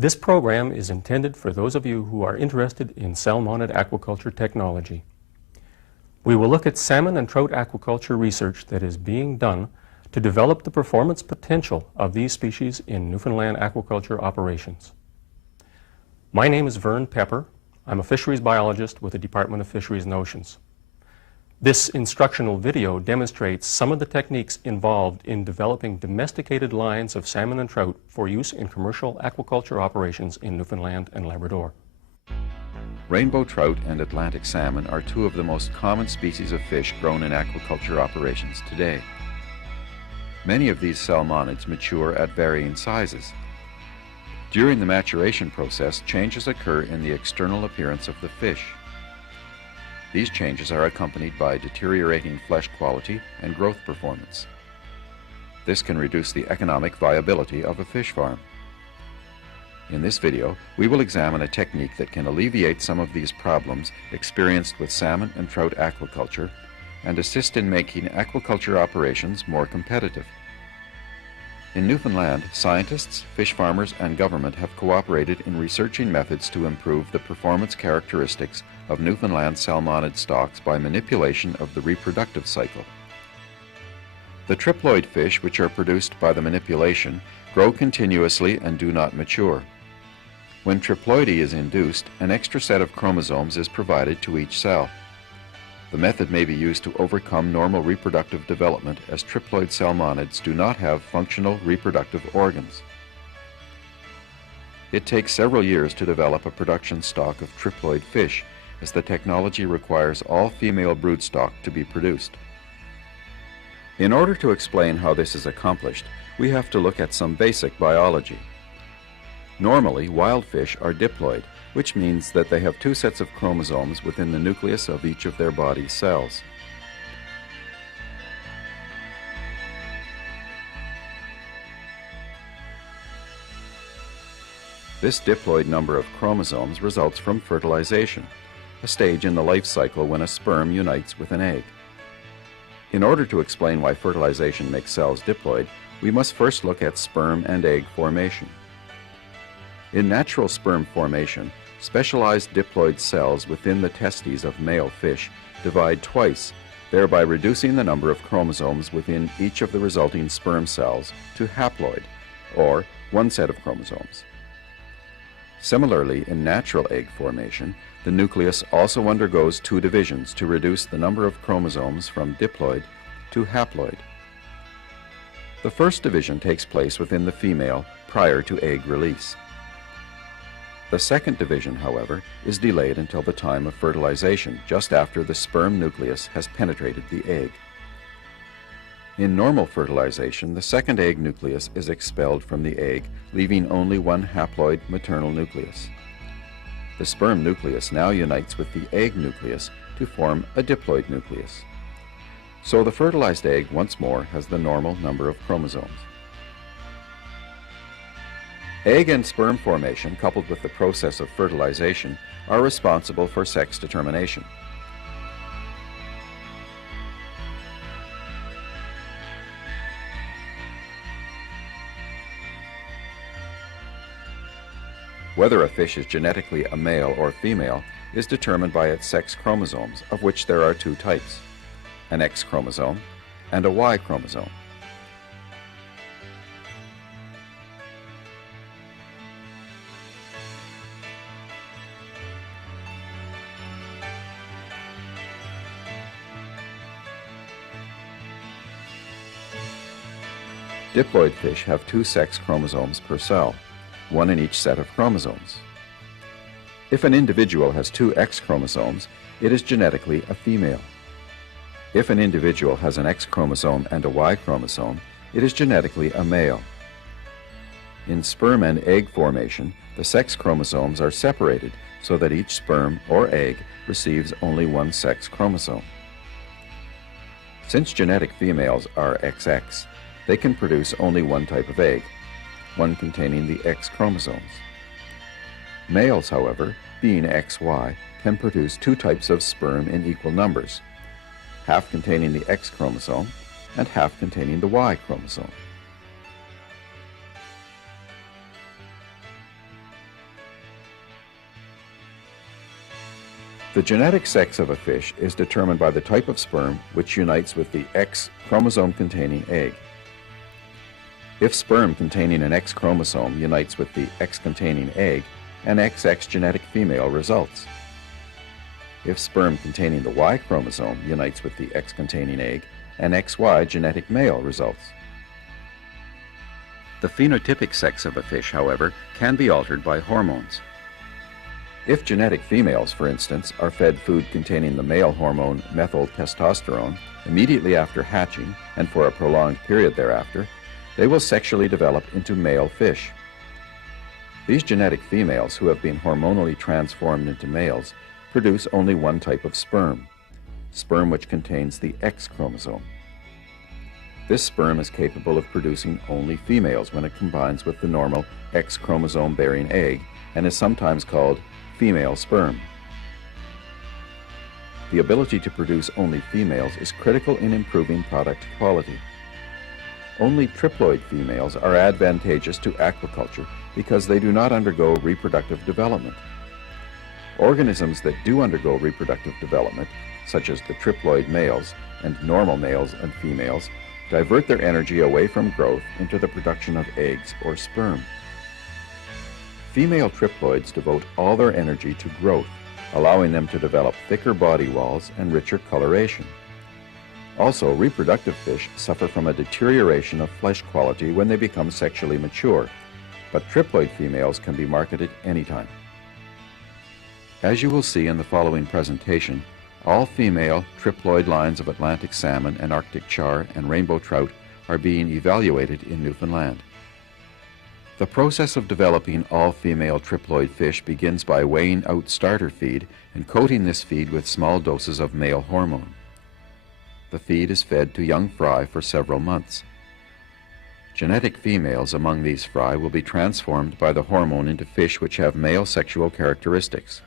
This program is intended for those of you who are interested in salmonid aquaculture technology. We will look at salmon and trout aquaculture research that is being done to develop the performance potential of these species in Newfoundland aquaculture operations. My name is Vern Pepper. I'm a fisheries biologist with the Department of Fisheries and Oceans. This instructional video demonstrates some of the techniques involved in developing domesticated lines of salmon and trout for use in commercial aquaculture operations in Newfoundland and Labrador. Rainbow trout and Atlantic salmon are two of the most common species of fish grown in aquaculture operations today. Many of these salmonids mature at varying sizes. During the maturation process, changes occur in the external appearance of the fish. These changes are accompanied by deteriorating flesh quality and growth performance. This can reduce the economic viability of a fish farm. In this video, we will examine a technique that can alleviate some of these problems experienced with salmon and trout aquaculture and assist in making aquaculture operations more competitive. In Newfoundland, scientists, fish farmers, and government have cooperated in researching methods to improve the performance characteristics of Newfoundland salmonid stocks by manipulation of the reproductive cycle. The triploid fish, which are produced by the manipulation, grow continuously and do not mature. When triploidy is induced, an extra set of chromosomes is provided to each cell. The method may be used to overcome normal reproductive development, as triploid salmonids do not have functional reproductive organs. It takes several years to develop a production stock of triploid fish, as the technology requires all female broodstock to be produced. In order to explain how this is accomplished, we have to look at some basic biology. Normally, wild fish are diploid, which means that they have two sets of chromosomes within the nucleus of each of their body cells. This diploid number of chromosomes results from fertilization, a stage in the life cycle when a sperm unites with an egg. In order to explain why fertilization makes cells diploid, we must first look at sperm and egg formation. In natural sperm formation, specialized diploid cells within the testes of male fish divide twice, thereby reducing the number of chromosomes within each of the resulting sperm cells to haploid, or one set of chromosomes. Similarly, in natural egg formation, the nucleus also undergoes two divisions to reduce the number of chromosomes from diploid to haploid. The first division takes place within the female prior to egg release. The second division, however, is delayed until the time of fertilization, just after the sperm nucleus has penetrated the egg. In normal fertilization, the second egg nucleus is expelled from the egg, leaving only one haploid maternal nucleus. The sperm nucleus now unites with the egg nucleus to form a diploid nucleus. So the fertilized egg once more has the normal number of chromosomes. Egg and sperm formation, coupled with the process of fertilization, are responsible for sex determination. Whether a fish is genetically a male or female is determined by its sex chromosomes, of which there are two types, an X chromosome and a Y chromosome. Diploid fish have two sex chromosomes per cell, one in each set of chromosomes. If an individual has two X chromosomes, it is genetically a female. If an individual has an X chromosome and a Y chromosome, it is genetically a male. In sperm and egg formation, the sex chromosomes are separated so that each sperm or egg receives only one sex chromosome. Since genetic females are XX, they can produce only one type of egg, one containing the X chromosomes. Males, however, being XY, can produce two types of sperm in equal numbers, half containing the X chromosome and half containing the Y chromosome. The genetic sex of a fish is determined by the type of sperm which unites with the X chromosome-containing egg. If sperm containing an X chromosome unites with the X-containing egg, an XX genetic female results. If sperm containing the Y chromosome unites with the X-containing egg, an XY genetic male results. The phenotypic sex of a fish, however, can be altered by hormones. If genetic females, for instance, are fed food containing the male hormone methyltestosterone immediately after hatching and for a prolonged period thereafter, they will sexually develop into male fish. These genetic females who have been hormonally transformed into males produce only one type of sperm which contains the X chromosome. This sperm is capable of producing only females when it combines with the normal X chromosome-bearing egg and is sometimes called female sperm. The ability to produce only females is critical in improving product quality. Only triploid females are advantageous to aquaculture because they do not undergo reproductive development. Organisms that do undergo reproductive development, such as the triploid males and normal males and females, divert their energy away from growth into the production of eggs or sperm. Female triploids devote all their energy to growth, allowing them to develop thicker body walls and richer coloration. Also, reproductive fish suffer from a deterioration of flesh quality when they become sexually mature, but triploid females can be marketed anytime. As you will see in the following presentation, all female triploid lines of Atlantic salmon and Arctic char and rainbow trout are being evaluated in Newfoundland. The process of developing all female triploid fish begins by weighing out starter feed and coating this feed with small doses of male hormone. The feed is fed to young fry for several months. Genetic females among these fry will be transformed by the hormone into fish which have male sexual characteristics.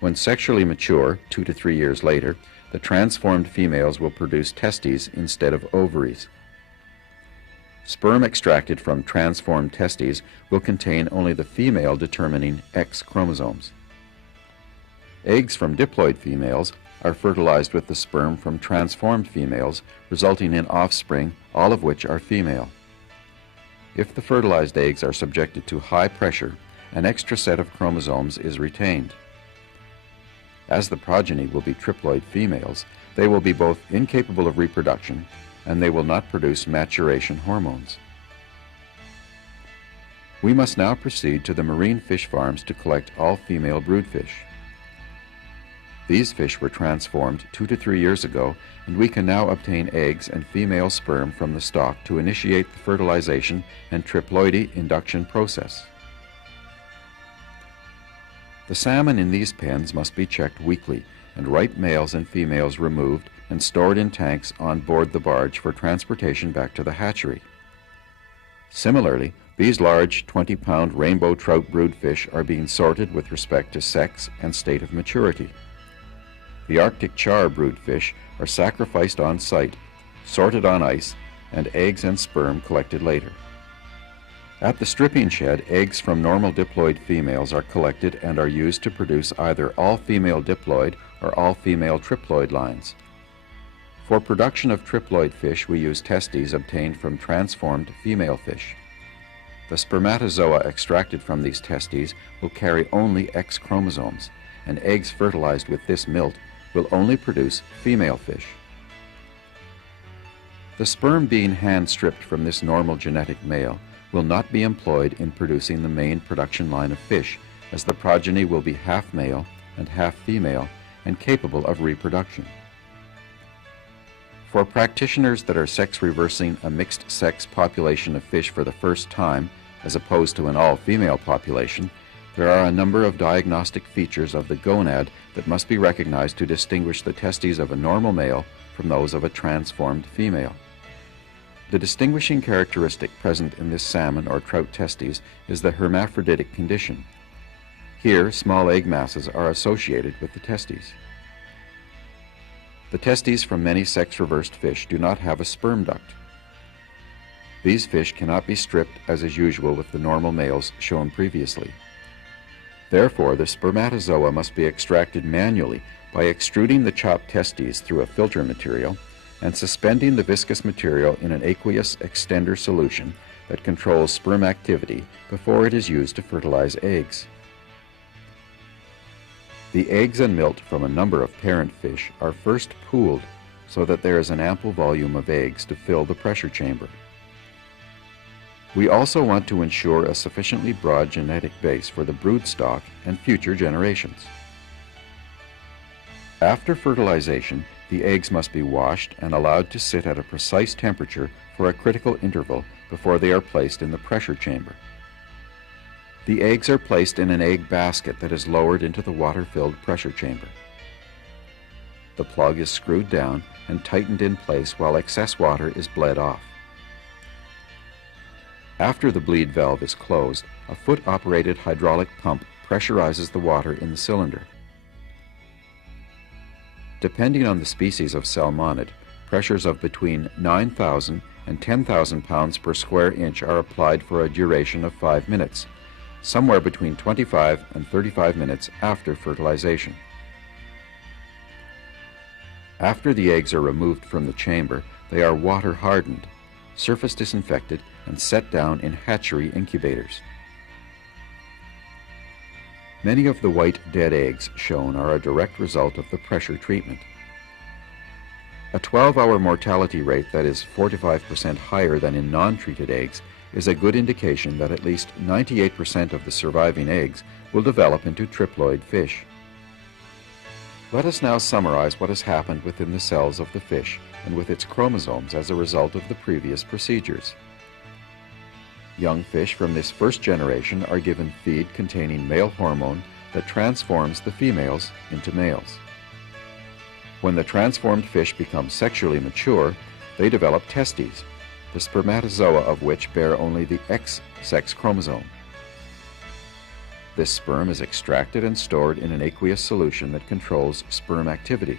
When sexually mature, 2 to 3 years later, the transformed females will produce testes instead of ovaries. Sperm extracted from transformed testes will contain only the female determining X chromosomes. Eggs from diploid females are fertilized with the sperm from transformed females, resulting in offspring, all of which are female. If the fertilized eggs are subjected to high pressure, an extra set of chromosomes is retained. As the progeny will be triploid females, they will be both incapable of reproduction and they will not produce maturation hormones. We must now proceed to the marine fish farms to collect all female broodfish. These fish were transformed 2 to 3 years ago, and we can now obtain eggs and female sperm from the stock to initiate the fertilization and triploidy induction process. The salmon in these pens must be checked weekly, and right males and females removed and stored in tanks on board the barge for transportation back to the hatchery. Similarly, these large 20-pound rainbow trout broodfish are being sorted with respect to sex and state of maturity. The Arctic char broodfish are sacrificed on site, sorted on ice, and eggs and sperm collected later. At the stripping shed, eggs from normal diploid females are collected and are used to produce either all-female diploid or all-female triploid lines. For production of triploid fish, we use testes obtained from transformed female fish. The spermatozoa extracted from these testes will carry only X chromosomes, and eggs fertilized with this milt will only produce female fish. The sperm being hand-stripped from this normal genetic male will not be employed in producing the main production line of fish, as the progeny will be half male and half female and capable of reproduction. For practitioners that are sex-reversing a mixed-sex population of fish for the first time, as opposed to an all-female population, there are a number of diagnostic features of the gonad that must be recognized to distinguish the testes of a normal male from those of a transformed female. The distinguishing characteristic present in this salmon or trout testes is the hermaphroditic condition. Here, small egg masses are associated with the testes. The testes from many sex-reversed fish do not have a sperm duct. These fish cannot be stripped as is usual with the normal males shown previously. Therefore, the spermatozoa must be extracted manually by extruding the chopped testes through a filter material and suspending the viscous material in an aqueous extender solution that controls sperm activity before it is used to fertilize eggs. The eggs and milt from a number of parent fish are first pooled so that there is an ample volume of eggs to fill the pressure chamber. We also want to ensure a sufficiently broad genetic base for the broodstock and future generations. After fertilization, the eggs must be washed and allowed to sit at a precise temperature for a critical interval before they are placed in the pressure chamber. The eggs are placed in an egg basket that is lowered into the water-filled pressure chamber. The plug is screwed down and tightened in place while excess water is bled off. After the bleed valve is closed, a foot-operated hydraulic pump pressurizes the water in the cylinder. Depending on the species of salmonid, pressures of between 9,000 and 10,000 pounds per square inch are applied for a duration of 5 minutes, somewhere between 25 and 35 minutes after fertilization. After the eggs are removed from the chamber, they are water hardened, surface disinfected, and set down in hatchery incubators. Many of the white dead eggs shown are a direct result of the pressure treatment. A 12-hour mortality rate that is 45% higher than in non-treated eggs is a good indication that at least 98% of the surviving eggs will develop into triploid fish. Let us now summarize what has happened within the cells of the fish and with its chromosomes as a result of the previous procedures. Young fish from this first generation are given feed containing male hormone that transforms the females into males. When the transformed fish become sexually mature, they develop testes, the spermatozoa of which bear only the X sex chromosome. This sperm is extracted and stored in an aqueous solution that controls sperm activity.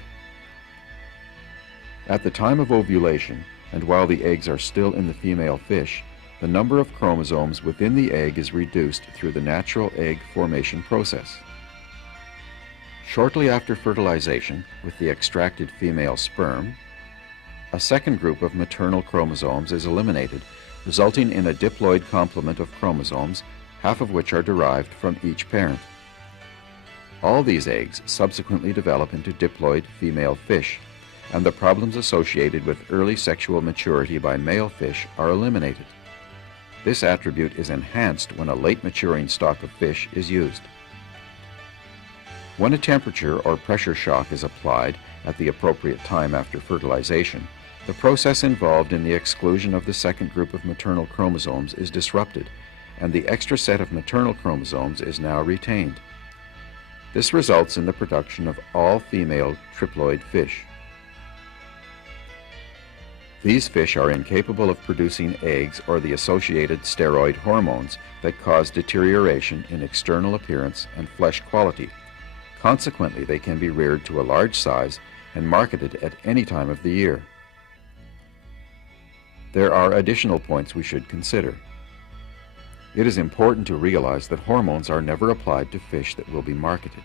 At the time of ovulation, and while the eggs are still in the female fish, the number of chromosomes within the egg is reduced through the natural egg formation process. Shortly after fertilization with the extracted female sperm, a second group of maternal chromosomes is eliminated, resulting in a diploid complement of chromosomes, half of which are derived from each parent. All these eggs subsequently develop into diploid female fish, and the problems associated with early sexual maturity by male fish are eliminated. This attribute is enhanced when a late maturing stock of fish is used. When a temperature or pressure shock is applied at the appropriate time after fertilization, the process involved in the exclusion of the second group of maternal chromosomes is disrupted, and the extra set of maternal chromosomes is now retained. This results in the production of all female triploid fish. These fish are incapable of producing eggs or the associated steroid hormones that cause deterioration in external appearance and flesh quality. Consequently, they can be reared to a large size and marketed at any time of the year. There are additional points we should consider. It is important to realize that hormones are never applied to fish that will be marketed.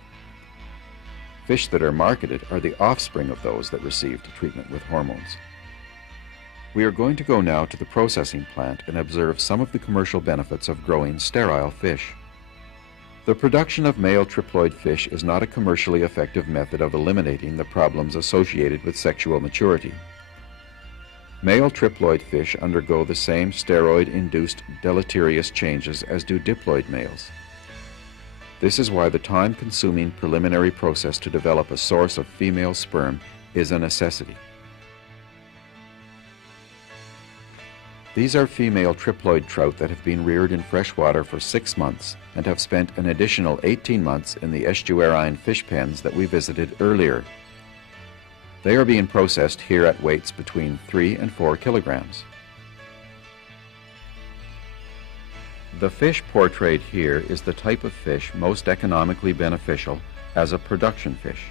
Fish that are marketed are the offspring of those that received treatment with hormones. We are going to go now to the processing plant and observe some of the commercial benefits of growing sterile fish. The production of male triploid fish is not a commercially effective method of eliminating the problems associated with sexual maturity. Male triploid fish undergo the same steroid-induced deleterious changes as do diploid males. This is why the time-consuming preliminary process to develop a source of female sperm is a necessity. These are female triploid trout that have been reared in freshwater for 6 months and have spent an additional 18 months in the estuarine fish pens that we visited earlier. They are being processed here at weights between 3 and 4 kilograms. The fish portrayed here is the type of fish most economically beneficial as a production fish.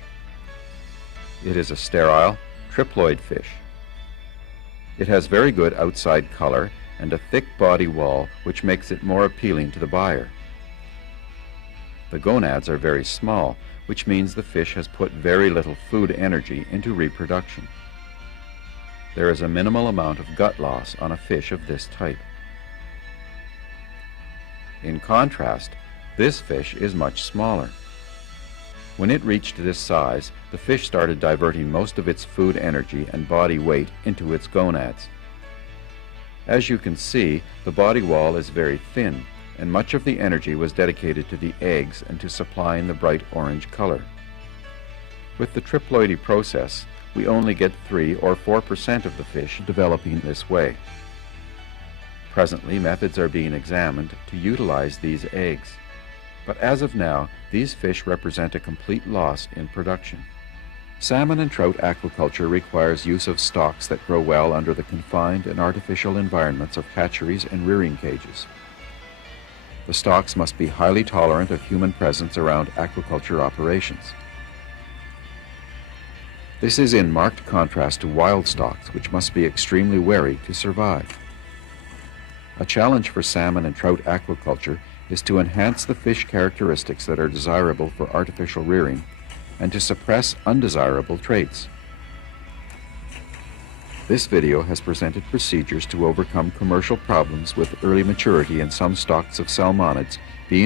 It is a sterile, triploid fish. It has very good outside color and a thick body wall which makes it more appealing to the buyer. The gonads are very small, which means the fish has put very little food energy into reproduction. There is a minimal amount of gut loss on a fish of this type. In contrast, this fish is much smaller. When it reached this size, the fish started diverting most of its food energy and body weight into its gonads. As you can see, the body wall is very thin, and much of the energy was dedicated to the eggs and to supplying the bright orange color. With the triploidy process, we only get 3 or 4% of the fish developing this way. Presently, methods are being examined to utilize these eggs. But as of now, these fish represent a complete loss in production. Salmon and trout aquaculture requires use of stocks that grow well under the confined and artificial environments of hatcheries and rearing cages. The stocks must be highly tolerant of human presence around aquaculture operations. This is in marked contrast to wild stocks, which must be extremely wary to survive. A challenge for salmon and trout aquaculture is to enhance the fish characteristics that are desirable for artificial rearing and to suppress undesirable traits. This video has presented procedures to overcome commercial problems with early maturity in some stocks of salmonids being